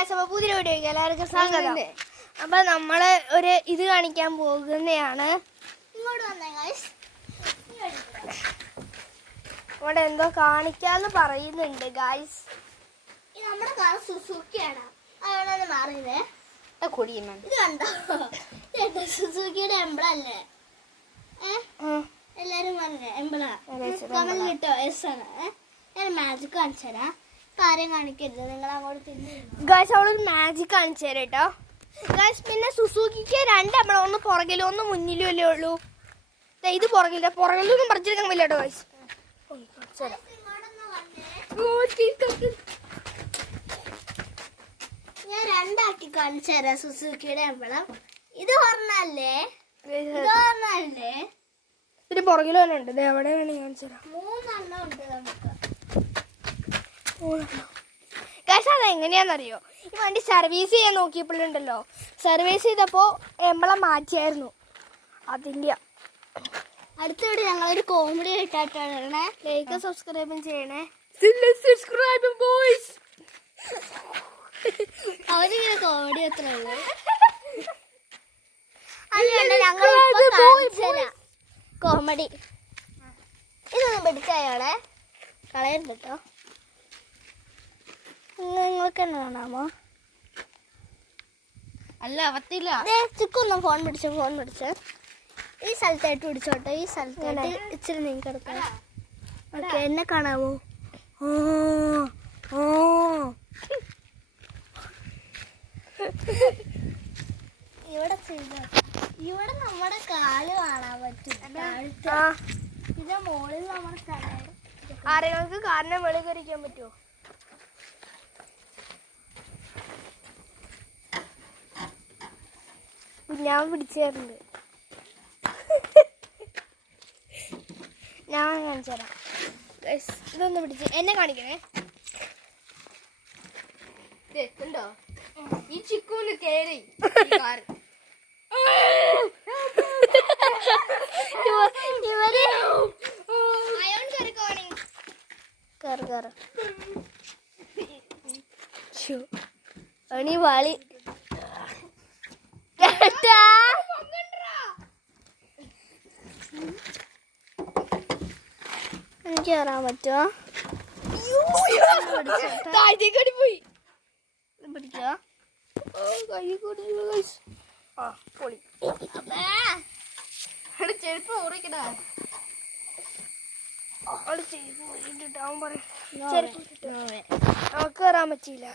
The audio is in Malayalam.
അപ്പോൾ പുതിയ വീഡിയോയ്ക്ക് എല്ലാവർക്കും സ്വാഗതം. അപ്പോൾ നമ്മൾ ഒരു ഇത് കാണിക്കാൻ പോകുന്നതാണ്. ഇങ്ങോട്ട് വന്നേ ഗൈസ്. ഇവിടെ എന്തോ കാണിക്കാന്ന് പറയുന്നുണ്ട് ഗൈസ്. ഇത് നമ്മുടെ കാർ സുസുക്കിയാണ്. അതാണ് മാറിയത്. ഇത് കണ്ടോ? സുസുക്കിയുടെ എംബ്ലല്ലേ? എല്ലാരും പറഞ്ഞേ എംബ്ലാ. കമന്റ് കിട്ടോ? എസ് ആണ്. ഞാൻ മാജിക് കാണിച്ചു തരാം. കാര്യം കാണിക്കരുത്, നിങ്ങൾ അങ്ങോട്ട് തിരിഞ്ഞു ഗൈസ്. അവളൊരു മാജിക് കാണിച്ചു തരാം കേട്ടോ ഗൈസ്. പിന്നെ സുസുക്കിക്ക് രണ്ട് എംബ്ലം, ഒന്ന് പുറകിലും ഒന്ന് മുന്നിലും അല്ലേ ഉള്ളൂ. ഇത് പുറകിലൊന്നും പറിച്ചെടുക്കാൻ പറ്റില്ല കേട്ടോ ഗൈസ്. ഞാൻ രണ്ടാക്കി കാണിച്ചു തരാം സുസുക്കിയുടെ എംബ്ലം. ഇത് പറഞ്ഞല്ലേ? ഇതിന് പുറകിലും തന്നെ ഉണ്ട്. എവിടെ വേണേ കാണിച്ചു തരാം. 3 എണ്ണം ഉണ്ട് നമുക്ക്. ഗൈസ്, അതെങ്ങനെയാണെന്നറിയോ? ഈ വണ്ടി സർവീസ് ചെയ്യാൻ നോക്കിയപ്പോഴുണ്ടല്ലോ, സർവീസ് ചെയ്തപ്പോൾ എംബ്ലം മാറ്റിയായിരുന്നു. അതിൻ്റെ അടുത്തിവിടെ ഞങ്ങളൊരു കോമഡി ഇട്ടാണ്. ലൈക്ക് സബ്സ്ക്രൈബും ചെയ്യണേ. അവരിങ്ങനെ കോമഡി എത്ര ഉള്ളു. കോമഡി ഇതൊന്നും പിടിച്ചയോളെ കളയരുത് കേട്ടോ. നിങ്ങൾക്ക് തന്നെ കാണാമോ? അല്ല അവത്തില്ല. ചിക്കൊന്നും ഫോൺ പിടിച്ച് ഈ സ്ഥലത്തായിട്ട് പിടിച്ചോട്ടെ. ഈ സ്ഥലത്തായിട്ട് ഇച്ചിരി നീങ്ങി കിടക്കണം. ഓക്കെ, എന്നെ കാണാമോ? ഇവിടെ നമ്മുടെ കാല് കാണാൻ പറ്റും. പിന്നെ മോളിൽ നമ്മുടെ സ്ഥലം. ആരെങ്കിലും കാറിനെ വെളി കയറിക്കാൻ പറ്റുമോ? ഞാൻ പിടിച്ചേരുന്നുണ്ട്. ഞാൻ കാണിച്ചു തരാം. ഇതൊന്ന് പിടിച്ച് എന്നെ കാണിക്കണേ. ഉണ്ടോ? ഈ ചിക്കൂല് കേറി അണി വാളി എനിക്ക് കയറാൻ പറ്റുമോ? പോയി പിടിക്കോ? ചെരുപ്പ് മുറിക്കടാ. ചെരുപ്പ് നമുക്ക് കയറാൻ പറ്റിയില്ല.